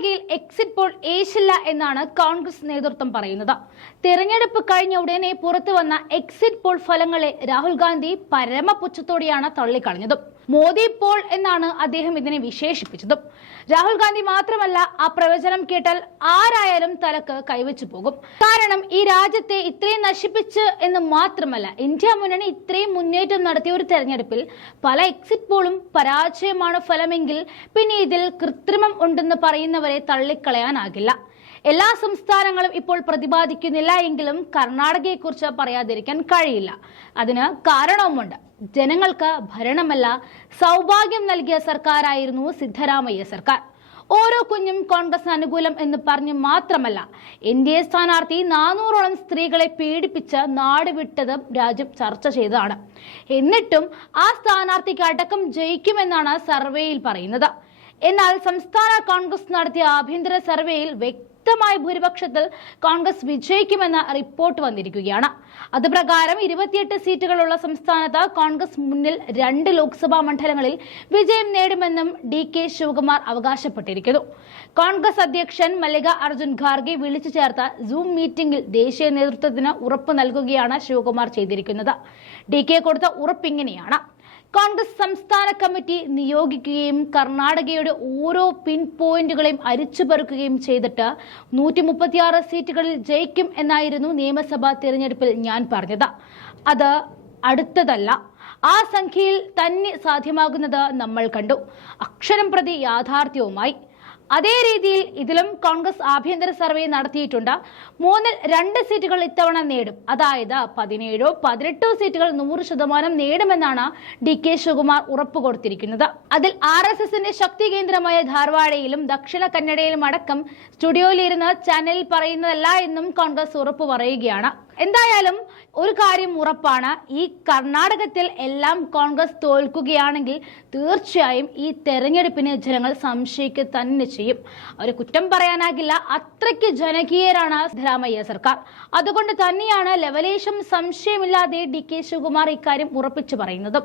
കർണാടകയിൽ exit poll ഏശില്ല എന്നാണ് കോൺഗ്രസ് നേതൃത്വം പറയുന്നത്. തെരഞ്ഞെടുപ്പ് കഴിഞ്ഞ ഉടനെ പുറത്തുവന്ന എക്സിറ്റ് പോൾ ഫലങ്ങളെ രാഹുൽ ഗാന്ധി പരമപുച്ഛത്തോടെയാണ് തള്ളിക്കളഞ്ഞതും. മോദി പോൾ എന്നാണ് അദ്ദേഹം ഇതിനെ വിശേഷിപ്പിച്ചതും. രാഹുൽ ഗാന്ധി മാത്രമല്ല, ആ പ്രവചനം കേട്ടാൽ ആരായാലും തലക്ക് കൈവച്ചു പോകും. കാരണം ഈ രാജ്യത്തെ ഇത്രയും നശിപ്പിച്ച് എന്ന് മാത്രമല്ല, ഇന്ത്യ മുന്നണി ഇത്രയും മുന്നേറ്റം നടത്തിയ ഒരു തെരഞ്ഞെടുപ്പിൽ പല എക്സിറ്റ് പോളും പരാജയമാണ് ഫലമെങ്കിൽ പിന്നെ ഇതിൽ കൃത്രിമം ഉണ്ടെന്ന് പറയുന്നവരെ തള്ളിക്കളയാനാകില്ല. എല്ലാ സംസ്ഥാനങ്ങളും ഇപ്പോൾ പ്രതിപാദിക്കുന്നില്ല എങ്കിലും കർണാടകയെക്കുറിച്ച് പറയാതിരിക്കാൻ കഴിയില്ല. അതിന് കാരണവുമുണ്ട്. ജനങ്ങൾക്ക് ഭരണമല്ല, സൗഭാഗ്യം നൽകിയ സർക്കാരായിരുന്നു സിദ്ധരാമയ്യ സർക്കാർ. ഓരോ കുഞ്ഞും കോൺഗ്രസ് അനുകൂലം എന്ന് പറഞ്ഞു മാത്രമല്ല, NDA സ്ഥാനാർത്ഥി 400ഓളം സ്ത്രീകളെ പീഡിപ്പിച്ച് നാട് വിട്ടത് രാജ്യം ചർച്ച ചെയ്തതാണ്. എന്നിട്ടും ആ സ്ഥാനാർത്ഥിക്ക് അടക്കം ജയിക്കുമെന്നാണ് സർവേയിൽ പറയുന്നത്. എന്നാൽ സംസ്ഥാന കോൺഗ്രസ് നടത്തിയ ആഭ്യന്തര സർവേയിൽ വ്യക്തമായ ഭൂരിപക്ഷത്തിൽ കോൺഗ്രസ് വിജയിക്കുമെന്ന റിപ്പോർട്ട് വന്നിരിക്കുകയാണ്. അതുപ്രകാരം 28 സീറ്റുകളുള്ള സംസ്ഥാനത്ത് കോൺഗ്രസ് മുന്നിൽ 2 ലോക്സഭാ മണ്ഡലങ്ങളിൽ വിജയം നേടുമെന്നും DK ശിവകുമാർ അവകാശപ്പെട്ടിരിക്കുന്നു. കോൺഗ്രസ് അധ്യക്ഷൻ മല്ലിക അർജുൻ ഖാർഗെ വിളിച്ചു ചേർത്ത സൂം മീറ്റിംഗിൽ ദേശീയ നേതൃത്വത്തിന് ഉറപ്പ് നൽകുകയാണ് ശിവകുമാർ ചെയ്തിരിക്കുന്നത്. DK കൊടുത്ത ഉറപ്പിങ്ങനെയാണ്: കോൺഗ്രസ് സംസ്ഥാന കമ്മിറ്റി നിയോഗിക്കുകയും കർണാടകയുടെ ഓരോ പിൻ പോയിന്റുകളെയും അരിച്ചുപെറുക്കുകയും ചെയ്തിട്ട് 136 സീറ്റുകളിൽ ജയിക്കും എന്നായിരുന്നു നിയമസഭാ തിരഞ്ഞെടുപ്പിൽ ഞാൻ പറഞ്ഞത്. അത് അടുത്തതല്ല, ആ സംഖ്യയിൽ തന്നെ സാധ്യമാകുന്നത് നമ്മൾ കണ്ടു. അക്ഷരം പ്രതി യാഥാർത്ഥ്യവുമായി. അതേ രീതിയിൽ ഇതിലും കോൺഗ്രസ് ആഭ്യന്തര സർവേ നടത്തിയിട്ടുണ്ട്. 3-ൽ 2 സീറ്റുകൾ ഇത്തവണ നേടും. അതായത് 17-18 സീറ്റുകൾ 100% നേടുമെന്നാണ് DK ശിവകുമാർ ഉറപ്പ് കൊടുത്തിരിക്കുന്നത്. അതിൽ RSSന്റെ ശക്തി കേന്ദ്രമായ ധാർവാഡയിലും ദക്ഷിണ കന്നഡയിലും അടക്കം സ്റ്റുഡിയോയിലിരുന്ന് ചാനലിൽ പറയുന്നതല്ല എന്നും കോൺഗ്രസ് ഉറപ്പ് പറയുകയാണ്. എന്തായാലും ഒരു കാര്യം ഉറപ്പാണ്, ഈ കർണാടകത്തിൽ എല്ലാം കോൺഗ്രസ് തോൽക്കുകയാണെങ്കിൽ തീർച്ചയായും ഈ തെരഞ്ഞെടുപ്പിനെ ജനങ്ങൾ സംശയിക്കുക തന്നെ ചെയ്യും. ഒരു കുറ്റം പറയാനാകില്ല, അത്രയ്ക്ക് ജനകീയരാണ് സിദ്ധരാമയ്യ സർക്കാർ. അതുകൊണ്ട് തന്നെയാണ് ലവലേശം സംശയമില്ലാതെ DK ശിവകുമാർ ഇക്കാര്യം ഉറപ്പിച്ചു പറയുന്നത്.